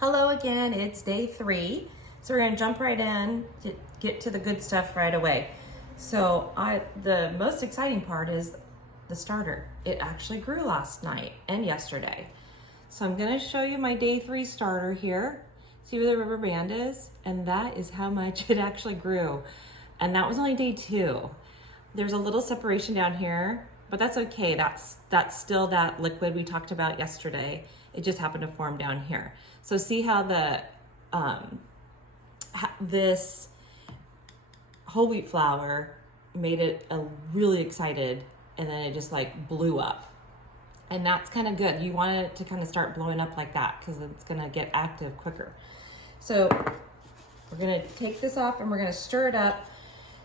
Hello again, it's day 3. So we're gonna jump right in to get to the good stuff right away. So the most exciting part is the starter. It actually grew last night and yesterday. So I'm gonna show you my day 3 starter here. See where the rubber band is? And that is how much it actually grew. And that was only day 2. There's a little separation down here, but that's okay. That's still that liquid we talked about yesterday. It just happened to form down here. So see how the this whole wheat flour made it really excited, and then it just like blew up. And that's kind of good. You want it to kind of start blowing up like that because it's going to get active quicker. So we're going to take this off and we're going to stir it up.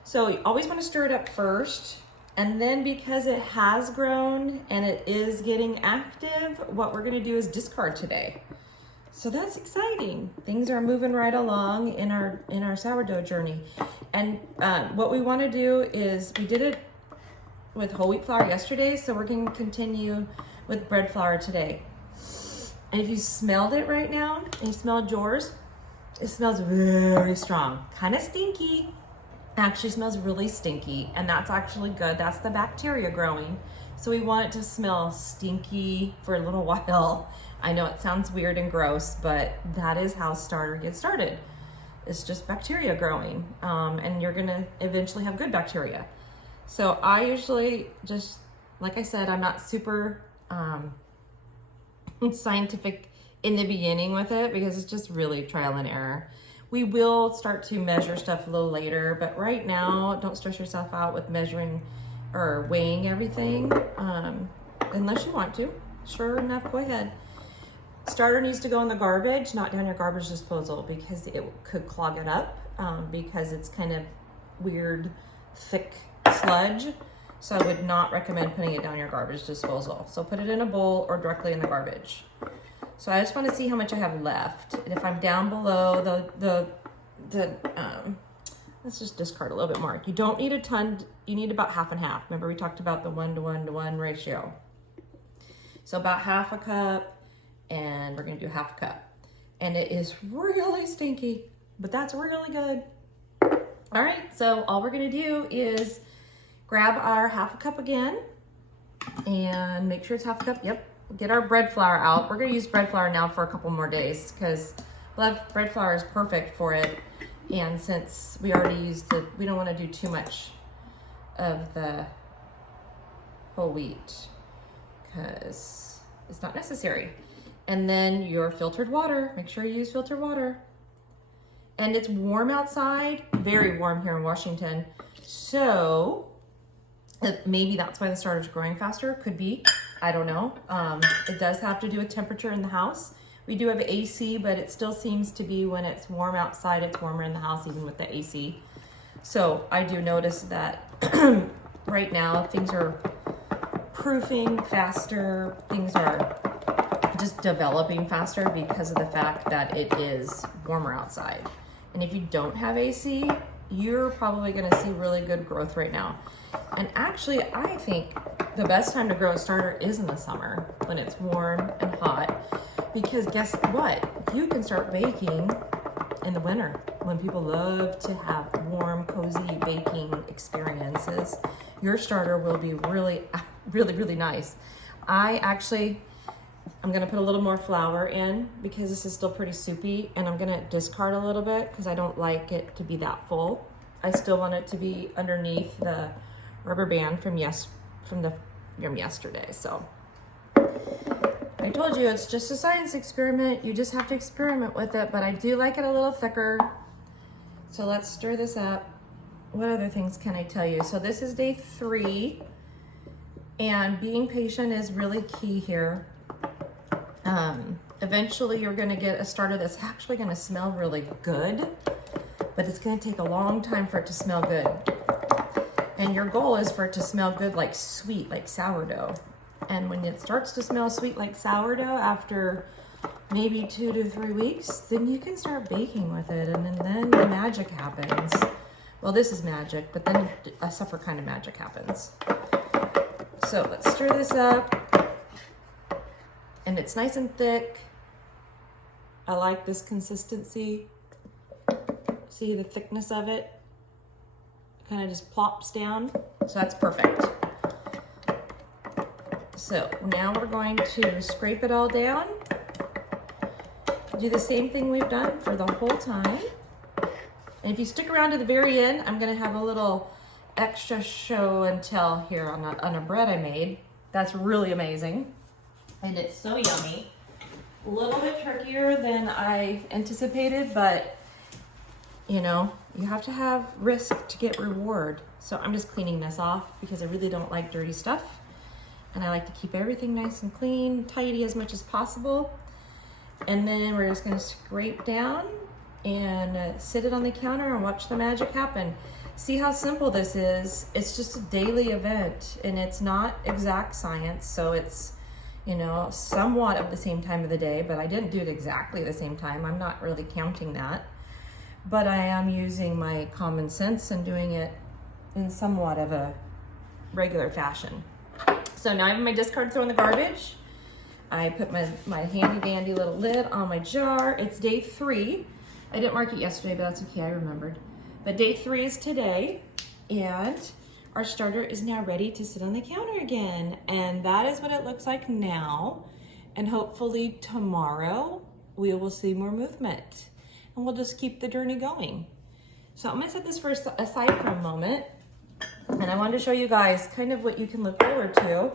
So you always want to stir it up first. And then because it has grown and it is getting active, what we're going to do is discard today. So that's exciting. Things are moving right along in our sourdough journey. And what we want to do is, we did it with whole wheat flour yesterday, so we're going to continue with bread flour today. And if you smelled it right now, and you smelled yours, it smells very strong. Kind of stinky. Actually smells really stinky, and that's actually good. That's the bacteria growing. So we want it to smell stinky for a little while. I know it sounds weird and gross, but that is how starter gets started. It's just bacteria growing, and you're gonna eventually have good bacteria. So I usually just, like I said, I'm not super scientific in the beginning with it because it's just really trial and error. We will start to measure stuff a little later, but right now, don't stress yourself out with measuring or weighing everything, unless you want to. Sure enough, go ahead. Starter needs to go in the garbage, not down your garbage disposal, because it could clog it up, because it's kind of weird, thick sludge. So I would not recommend putting it down your garbage disposal. So put it in a bowl or directly in the garbage. So I just want to see how much I have left. And if I'm down below let's just discard a little bit more. You don't need a ton, you need about half and half. Remember we talked about the 1-to-1-to-1 ratio. So about half a cup, and we're gonna do half a cup. And it is really stinky, but that's really good. All right, so all we're gonna do is grab our half a cup again and make sure it's half a cup, yep. Get our bread flour out. We're gonna use bread flour now for a couple more days because bread flour is perfect for it. And since we already used we don't wanna do too much of the whole wheat because it's not necessary. And then your filtered water, make sure you use filtered water. And it's warm outside, very warm here in Washington. So maybe that's why the starter's growing faster, could be. I don't know. It does have to do with temperature in the house. We do have AC, but it still seems to be when it's warm outside, it's warmer in the house, even with the AC. So I do notice that right now things are proofing faster. Things are just developing faster because of the fact that it is warmer outside. And if you don't have AC, you're probably gonna see really good growth right now. And actually, I think the best time to grow a starter is in the summer when it's warm and hot, because guess what? You can start baking in the winter when people love to have warm, cozy baking experiences. Your starter will be really, really nice. I'm gonna put a little more flour in because this is still pretty soupy, and I'm gonna discard a little bit because I don't like it to be that full. I still want it to be underneath the rubber band from yesterday. So I told you it's just a science experiment. You just have to experiment with it, but I do like it a little thicker. So let's stir this up. What other things can I tell you? So this is day 3, and being patient is really key here. Eventually you're gonna get a starter that's actually gonna smell really good, but it's gonna take a long time for it to smell good. And your goal is for it to smell good, like sweet, like sourdough. And when it starts to smell sweet like sourdough after maybe 2 to 3 weeks, then you can start baking with it, and then the magic happens. Well, this is magic, but then a separate kind of magic happens. So let's stir this up. And it's nice and thick. I like this consistency. See the thickness of it? Kind of just plops down. So that's perfect. So now we're going to scrape it all down. Do the same thing we've done for the whole time. And if you stick around to the very end, I'm gonna have a little extra show and tell here on a bread I made. That's really amazing. And it's so yummy. A little bit trickier than I anticipated, but you know, you have to have risk to get reward. So I'm just cleaning this off because I really don't like dirty stuff. And I like to keep everything nice and clean, tidy as much as possible. And then we're just gonna scrape down and sit it on the counter and watch the magic happen. See how simple this is? It's just a daily event and it's not exact science. So it's, you know, somewhat of the same time of the day, but I didn't do it exactly the same time. I'm not really counting that. But I am using my common sense and doing it in somewhat of a regular fashion. So now I have my discard thrown in the garbage. I put my handy dandy little lid on my jar. It's day 3. I didn't mark it yesterday, but that's okay, I remembered. But day 3 is today, and our starter is now ready to sit on the counter again. And that is what it looks like now. And hopefully tomorrow we will see more movement. And we'll just keep the journey going. So I'm gonna set this aside for a moment. And I wanted to show you guys kind of what you can look forward to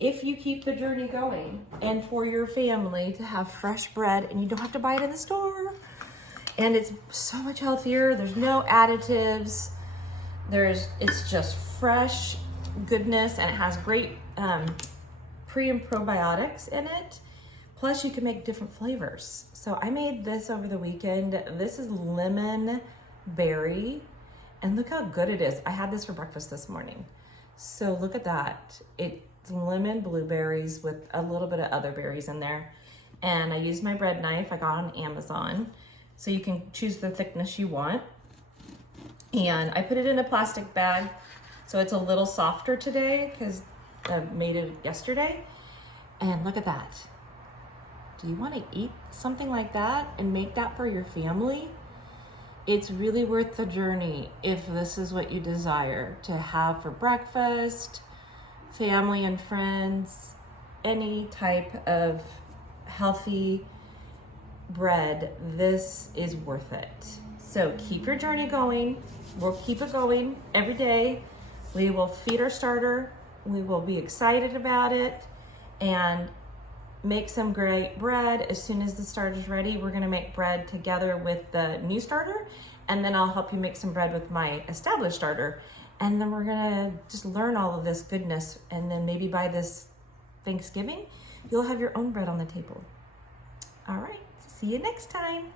if you keep the journey going, and for your family to have fresh bread and you don't have to buy it in the store. And it's so much healthier. There's no additives. It's just fresh goodness, and it has great pre and probiotics in it. Plus you can make different flavors. So I made this over the weekend. This is lemon berry. And look how good it is. I had this for breakfast this morning. So look at that. It's lemon blueberries with a little bit of other berries in there. And I used my bread knife I got on Amazon. So you can choose the thickness you want. And I put it in a plastic bag so it's a little softer today because I made it yesterday. And look at that. Do you want to eat something like that and make that for your family? It's really worth the journey if this is what you desire to have for breakfast, family and friends, any type of healthy bread. This is worth it. So keep your journey going. We'll keep it going every day. We will feed our starter. We will be excited about it and make some great bread. As soon as the starter's ready, we're gonna make bread together with the new starter, and then I'll help you make some bread with my established starter. And then we're gonna just learn all of this goodness, and then maybe by this Thanksgiving, you'll have your own bread on the table. All right, see you next time.